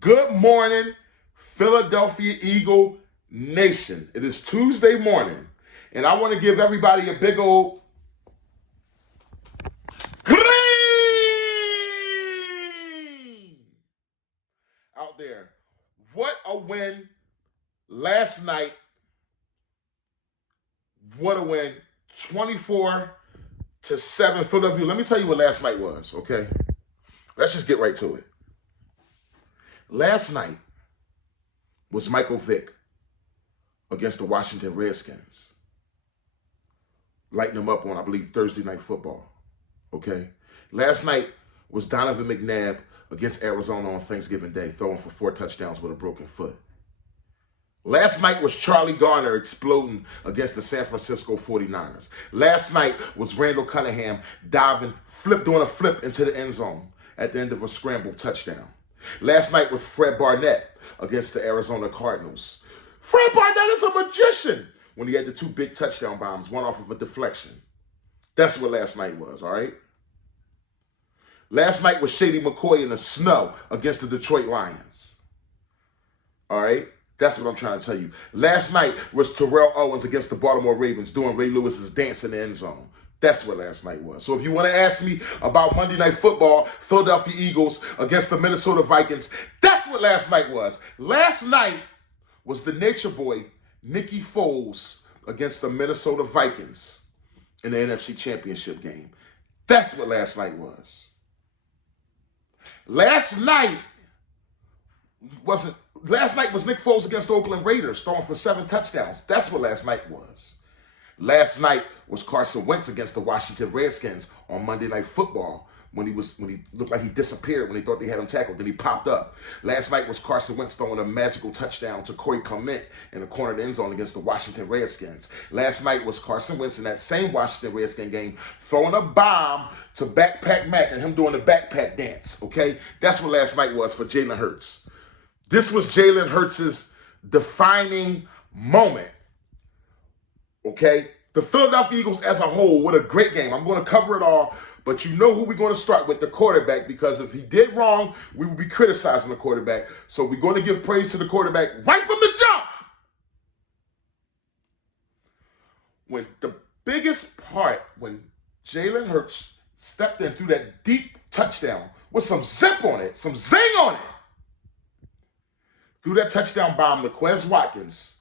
Good morning, Philadelphia Eagle Nation. It is Tuesday morning, and I want to give everybody a big old green out there. What a win last night. What a win. 24-7 Philadelphia. Let me tell you what last night was, okay? Let's just get right to it. Last night was Michael Vick against the Washington Redskins. Lighting them up on, I believe, Thursday Night Football. Okay? Last night was Donovan McNabb against Arizona on Thanksgiving Day, throwing for 4 touchdowns with a broken foot. Last night was Charlie Garner exploding against the San Francisco 49ers. Last night was Randall Cunningham doing a flip into the end zone at the end of a scramble touchdown. Last night was Fred Barnett against the Arizona Cardinals. Fred Barnett is a magician when he had the 2 big touchdown bombs, one off of a deflection. That's what last night was, all right? Last night was Shady McCoy in the snow against the Detroit Lions. All right? That's what I'm trying to tell you. Last night was Terrell Owens against the Baltimore Ravens doing Ray Lewis's dance in the end zone. That's what last night was. So if you want to ask me about Monday Night Football, Philadelphia Eagles against the Minnesota Vikings, that's what last night was. Last night was the Nature Boy, Nicky Foles, against the Minnesota Vikings in the NFC Championship game. That's what last night was. Last night was Nick Foles against the Oakland Raiders, throwing for 7 touchdowns. That's what last night was. Last night was Carson Wentz against the Washington Redskins on Monday Night Football when he looked like he disappeared when they thought they had him tackled. Then he popped up. Last night was Carson Wentz throwing a magical touchdown to Corey Clement in the corner of the end zone against the Washington Redskins. Last night was Carson Wentz in that same Washington Redskin game throwing a bomb to Backpack Mac and him doing the backpack dance, okay? That's what last night was for Jalen Hurts. This was Jalen Hurts' defining moment. Okay? The Philadelphia Eagles as a whole, what a great game. I'm going to cover it all, but you know who we're going to start with, the quarterback, because if he did wrong, we will be criticizing the quarterback. So we're going to give praise to the quarterback right from the jump. When the biggest part, when Jalen Hurts stepped in through that deep touchdown with some zip on it, some zing on it, threw that touchdown bomb to Quez Watkins.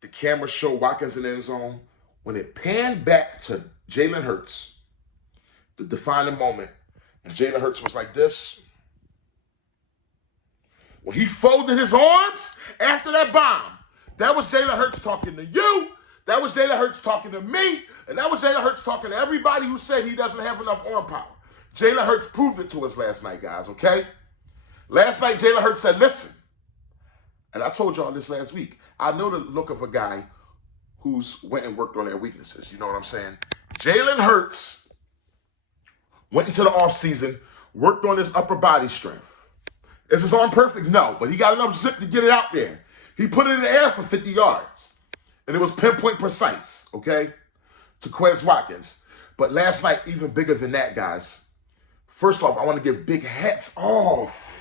The camera showed Watkins in the end zone. When it panned back to Jalen Hurts, the defining moment, and Jalen Hurts was like this. When he folded his arms after that bomb, that was Jalen Hurts talking to you. That was Jalen Hurts talking to me. And that was Jalen Hurts talking to everybody who said he doesn't have enough arm power. Jalen Hurts proved it to us last night, guys, okay? Last night, Jalen Hurts said, listen, and I told y'all this last week, I know the look of a guy who's went and worked on their weaknesses. You know what I'm saying? Jalen Hurts went into the offseason, worked on his upper body strength. Is his arm perfect? No, but he got enough zip to get it out there. He put it in the air for 50 yards, and it was pinpoint precise, okay, to Quez Watkins. But last night, even bigger than that, guys. First off, I want to give big hats off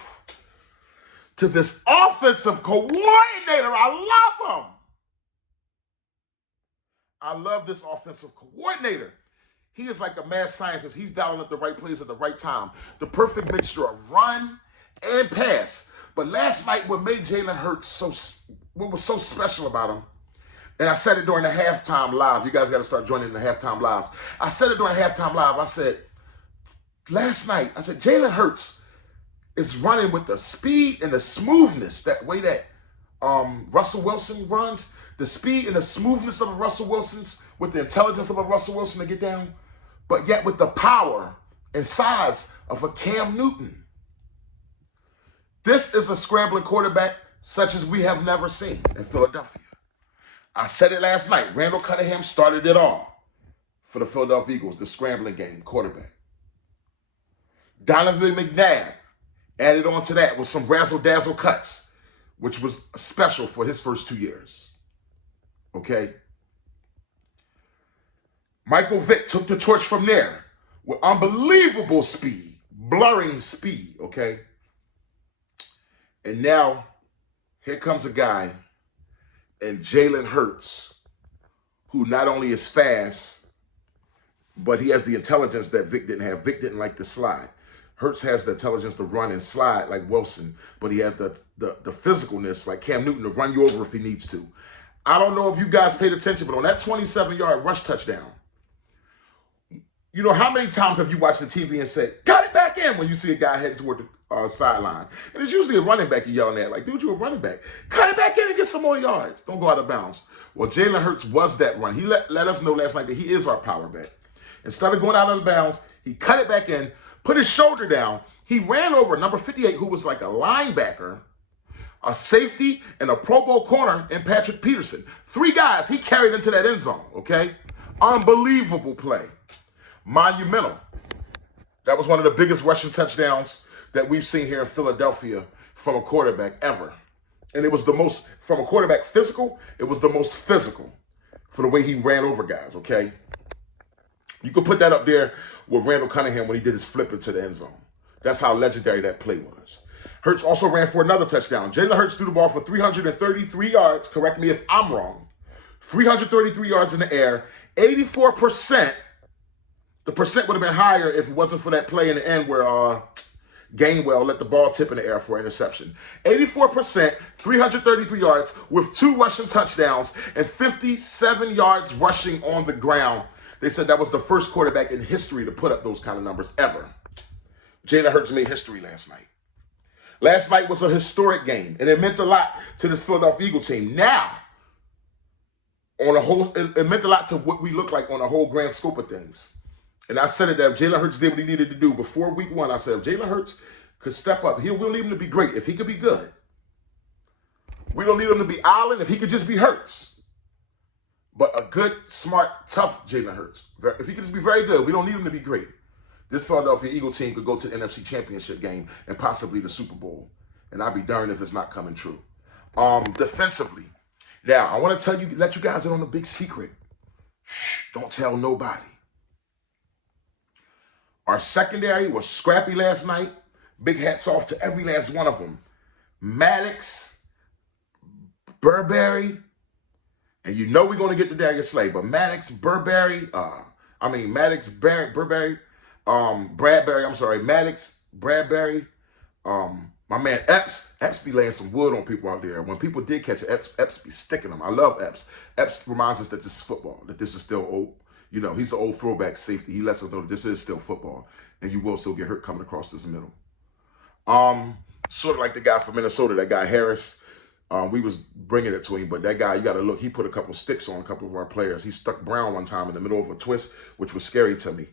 to this offensive coordinator. I love him. I love this offensive coordinator. He is like a mad scientist. He's dialing up the right plays at the right time. The perfect mixture of run and pass. But last night, what made Jalen Hurts what was so special about him, and I said it during the halftime live. You guys got to start joining the halftime lives. I said it during the halftime live. I said, last night, I said, Jalen Hurts is running with the speed and the smoothness, that way that Russell Wilson runs, the speed and the smoothness of Russell Wilson's, with the intelligence of a Russell Wilson to get down, but yet with the power and size of a Cam Newton. This is a scrambling quarterback such as we have never seen in Philadelphia. I said it last night. Randall Cunningham started it all for the Philadelphia Eagles, the scrambling game quarterback. Donovan McNabb added on to that with some razzle-dazzle cuts, which was special for his first 2 years. Okay? Michael Vick took the torch from there with unbelievable speed, blurring speed, okay? And now, here comes a guy and Jalen Hurts, who not only is fast, but he has the intelligence that Vic didn't have. Vic didn't like to slide. Hurts has the intelligence to run and slide like Wilson, but he has the physicalness like Cam Newton to run you over if he needs to. I don't know if you guys paid attention, but on that 27-yard rush touchdown, you know, how many times have you watched the TV and said, got it back in, when you see a guy heading toward the sideline? And it's usually a running back you're yelling at, like, dude, you're a running back. Cut it back in and get some more yards. Don't go out of bounds. Well, Jalen Hurts was that run. He let us know last night that he is our power back. Instead of going out of bounds, he cut it back in, put his shoulder down. He ran over number 58, who was like a linebacker, a safety, and a Pro Bowl corner in Patrick Peterson. 3 guys he carried into that end zone, okay? Unbelievable play. Monumental. That was one of the biggest rushing touchdowns that we've seen here in Philadelphia from a quarterback ever. And it was the most, from a quarterback physical, it was the most physical for the way he ran over guys, okay? You could put that up there with Randall Cunningham when he did his flip into the end zone. That's how legendary that play was. Hurts also ran for another touchdown. Jalen Hurts threw the ball for 333 yards. Correct me if I'm wrong. 333 yards in the air. 84%. The percent would have been higher if it wasn't for that play in the end where Gainwell let the ball tip in the air for an interception. 84%, 333 yards with 2 rushing touchdowns and 57 yards rushing on the ground. They said that was the first quarterback in history to put up those kind of numbers ever. Jalen Hurts made history last night. Last night was a historic game, and it meant a lot to this Philadelphia Eagle team. Now, on a whole, it meant a lot to what we look like on a whole grand scope of things. And I said it that if Jalen Hurts did what he needed to do before week 1, I said if Jalen Hurts could step up, we'll need him to be great. If he could be good, we don't need him to be Allen. If he could just be Hurts. But a good, smart, tough Jalen Hurts. If he could just be very good, we don't need him to be great. This Philadelphia Eagle team could go to the NFC Championship game and possibly the Super Bowl. And I'd be darned if it's not coming true. Defensively. Now, I want to let you guys in on a big secret. Shh, don't tell nobody. Our secondary was scrappy last night. Big hats off to every last one of them. Maddox, Burberry, and you know we're going to get to Darius Slay, but Maddox, Burberry, Maddox, Bradbury, my man Epps. Epps be laying some wood on people out there. When people did catch it, Epps be sticking them. I love Epps. Epps reminds us that this is football, that this is still old. You know, he's the old throwback safety. He lets us know that this is still football, and you will still get hurt coming across this middle. Sort of like the guy from Minnesota, that guy Harris. We was bringing it to him, but that guy, you got to look, he put a couple sticks on a couple of our players. He stuck Brown one time in the middle of a twist, which was scary to me.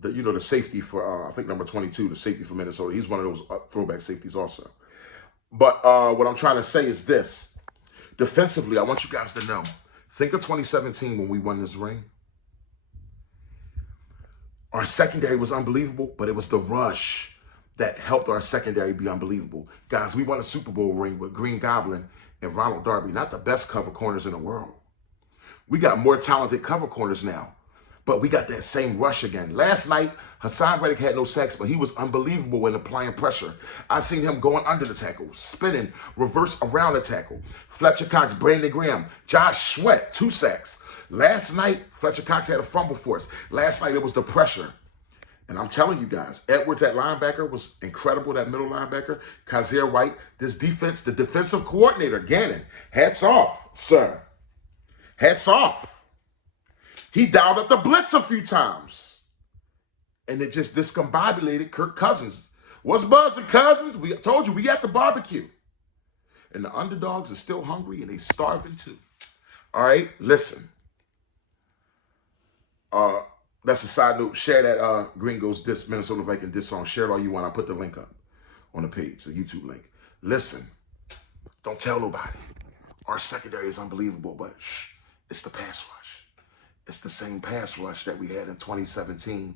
The safety for, I think number 22, the safety for Minnesota. He's one of those throwback safeties also. But what I'm trying to say is this. Defensively, I want you guys to know. Think of 2017 when we won this ring. Our secondary was unbelievable, but it was the rush that helped our secondary be unbelievable. Guys, we won a Super Bowl ring with Green Goblin and Ronald Darby, not the best cover corners in the world. We got more talented cover corners now, but we got that same rush again. Last night, Hassan Reddick had no sacks, but he was unbelievable in applying pressure. I seen him going under the tackle, spinning, reverse around the tackle. Fletcher Cox, Brandon Graham, Josh Sweat, 2 sacks. Last night, Fletcher Cox had a fumble for us. Last night, it was the pressure. And I'm telling you guys, Edwards at linebacker was incredible, that middle linebacker. Kazir White, this defense, the defensive coordinator, Gannon, hats off, sir. Hats off. He dialed up the blitz a few times. And it just discombobulated Kirk Cousins. What's buzzing, Cousins? We told you, we at the barbecue. And the underdogs are still hungry and they starving too. All right, listen. That's a side note. Share that Gringos diss, Minnesota Viking diss song. Share it all you want. I'll put the link up on the page, the YouTube link. Listen, don't tell nobody. Our secondary is unbelievable, but shh, it's the pass rush. It's the same pass rush that we had in 2017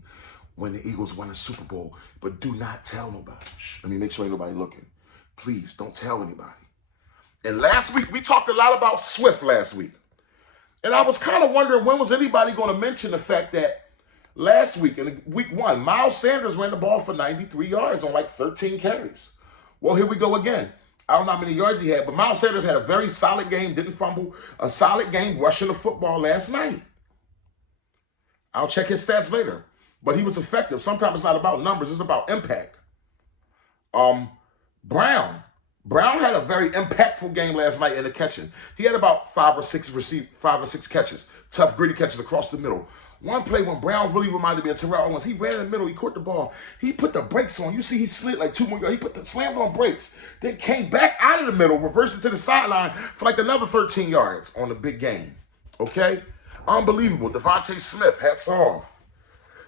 when the Eagles won the Super Bowl. But do not tell nobody. Shh, let me make sure ain't nobody looking. Please, don't tell anybody. And last week, we talked a lot about Swift last week. And I was kind of wondering, when was anybody going to mention the fact that last week, in week 1, Miles Sanders ran the ball for 93 yards on like 13 carries. Well, here we go again. I don't know how many yards he had, but Miles Sanders had a very solid game, didn't fumble, a solid game rushing the football last night. I'll check his stats later, but he was effective. Sometimes it's not about numbers, it's about impact. Brown had a very impactful game last night in the catching. He had about 5 or 6 catches, tough, gritty catches across the middle. One play when Brown really reminded me of Terrell Owens. He ran in the middle. He caught the ball. He put the brakes on. You see, he slid like 2 more yards. He put the slammed on brakes. Then came back out of the middle, reversed it to the sideline for like another 13 yards on the big game. Okay? Unbelievable. Devontae Smith, hats off.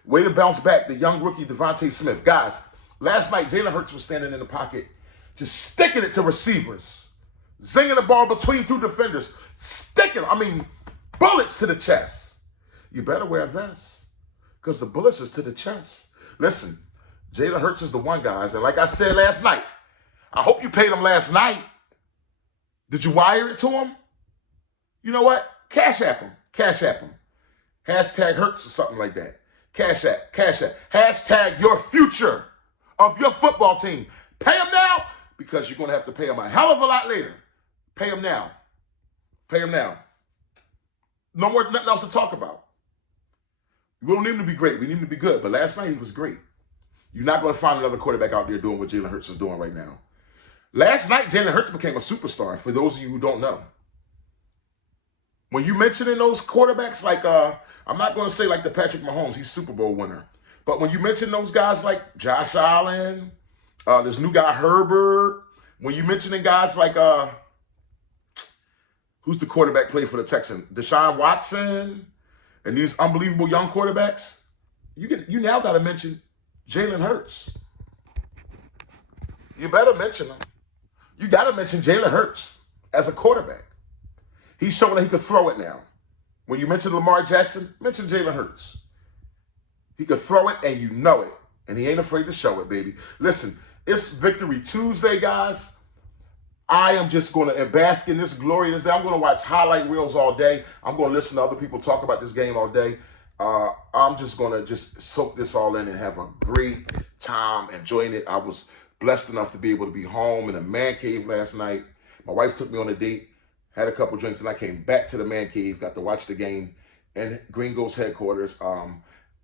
Way to bounce back. The young rookie Devontae Smith. Guys, last night Jalen Hurts was standing in the pocket, just sticking it to receivers. Zinging the ball between 2 defenders. Bullets to the chest. You better wear a vest because the bullets is to the chest. Listen, Jalen Hurts is the one, guys. And like I said last night, I hope you paid him last night. Did you wire it to him? You know what? Cash app him. Cash app him. Hashtag Hurts or something like that. Cash app. Cash app. Hashtag your future of your football team. Pay him now because you're going to have to pay him a hell of a lot later. Pay him now. Pay him now. No more, nothing else to talk about. We don't need him to be great. We need him to be good. But last night he was great. You're not going to find another quarterback out there doing what Jalen Hurts is doing right now. Last night, Jalen Hurts became a superstar, for those of you who don't know. When you mentioning those quarterbacks, like, I'm not going to say like the Patrick Mahomes, he's Super Bowl winner. But when you mention those guys like Josh Allen, this new guy Herbert, when you mentioning guys like, who's the quarterback play for the Texans? Deshaun Watson, and these unbelievable young quarterbacks, you now got to mention Jalen Hurts. You better mention him. You got to mention Jalen Hurts as a quarterback. He's showing that he can throw it now. When you mention Lamar Jackson, mention Jalen Hurts. He can throw it, and you know it. And he ain't afraid to show it, baby. Listen, it's Victory Tuesday, guys. I am just going to bask in this glory this day. I'm going to watch highlight reels all day. I'm going to listen to other people talk about this game all day. I'm just going to just soak this all in and have a great time enjoying it. I was blessed enough to be able to be home in a man cave last night. My wife took me on a date, had a couple drinks, and I came back to the man cave, got to watch the game in Gringo's headquarters.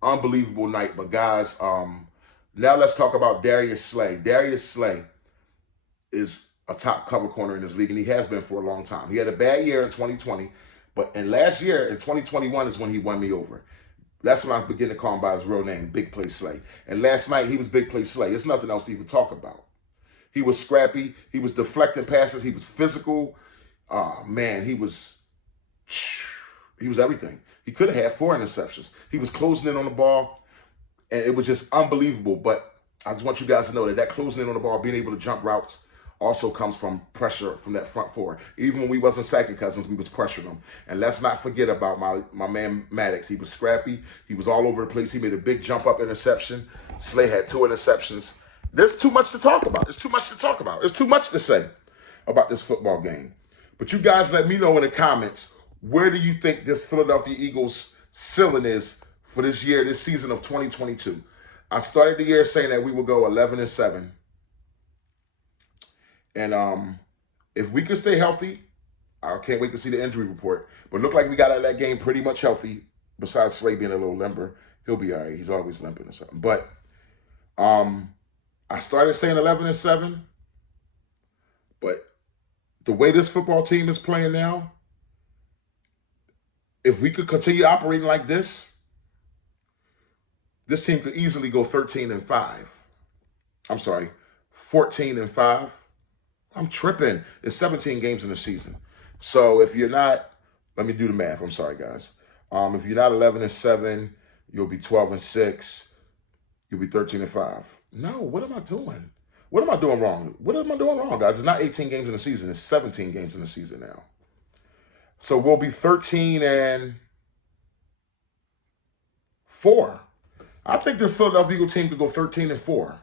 Unbelievable night. But guys, now let's talk about Darius Slay. Darius Slay is a top cover corner in this league, and he has been for a long time. He had a bad year in 2020, but last year in 2021 is when he won me over. That's when I began to call him by his real name, Big Play Slay. And last night, he was Big Play Slay. There's nothing else to even talk about. He was scrappy. He was deflecting passes. He was physical. Man, he was everything. He could have had 4 interceptions. He was closing in on the ball, and it was just unbelievable. But I just want you guys to know that closing in on the ball, being able to jump routes, also comes from pressure from that front four. Even when we wasn't sacking Cousins, we was pressuring him. And let's not forget about my man Maddox. He was scrappy. He was all over the place. He made a big jump up interception. Slay had 2 interceptions. There's too much to talk about. There's too much to talk about. There's too much to say about this football game. But you guys let me know in the comments, where do you think this Philadelphia Eagles ceiling is for this year, this season of 2022? I started the year saying that we would go 11-7. And if we can stay healthy, I can't wait to see the injury report. But it looked like we got out of that game pretty much healthy, besides Slay being a little limber. He'll be all right. He's always limping or something. But I started saying 11-7. But the way this football team is playing now, if we could continue operating like this team could easily go 13-5. I'm sorry, 14-5. I'm tripping. It's 17 games in the season. So if you're not, let me do the math. I'm sorry, guys. If you're not 11-7, you'll be 12-6. You'll be 13-5. No, what am I doing? What am I doing wrong? What am I doing wrong, guys? It's not 18 games in the season. It's 17 games in the season now. So we'll be 13-4. I think this Philadelphia Eagle team could go 13-4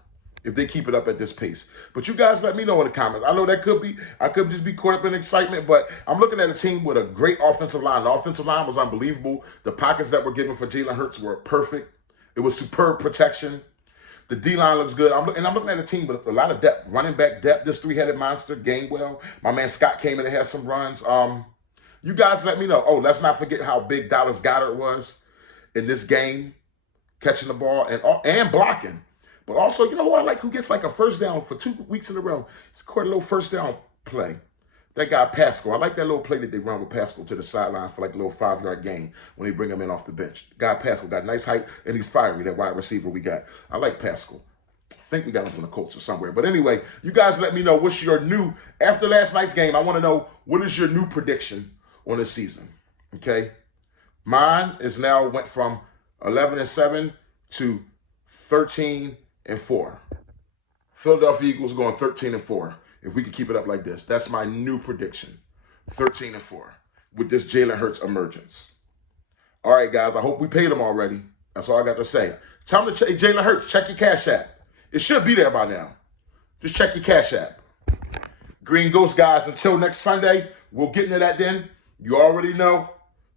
if they keep it up at this pace. But you guys let me know in the comments. I know I could just be caught up in excitement, but I'm looking at a team with a great offensive line. The offensive line was unbelievable. The pockets that were given for Jalen Hurts were perfect. It was superb protection. The D-line looks good. I'm looking at a team with a lot of depth. Running back depth, this three-headed monster, Gainwell. My man Scott came in and had some runs. You guys let me know. Oh, let's not forget how big Dallas Goedert was in this game, catching the ball and blocking. But also, you know who I like, who gets like a first down for 2 weeks in a row? He's caught a little first down play. That guy Pascal. I like that little play that they run with Pascal to the sideline for like a little 5-yard gain when they bring him in off the bench. Guy Pascal got nice height, and he's fiery, that wide receiver we got. I like Pascal. I think we got him from the Colts or somewhere. But anyway, you guys let me know what's your new, after last night's game, I want to know what is your new prediction on the season, okay? Mine is now went from 11-7 to 13-4. Philadelphia Eagles going 13-4. If we could keep it up like this, that's my new prediction. 13-4 with this Jalen Hurts emergence. All right, guys, I hope we paid him already. That's all I got to say. Tell him to Jalen Hurts, check your Cash App. It should be there by now. Just check your Cash App. Green Ghost, guys, until next Sunday, we'll get into that then. You already know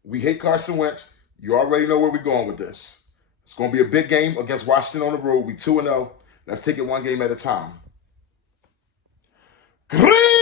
we hate Carson Wentz. You already know where we're going with this. It's going to be a big game against Washington on the road. We 2-0. Let's take it one game at a time. Green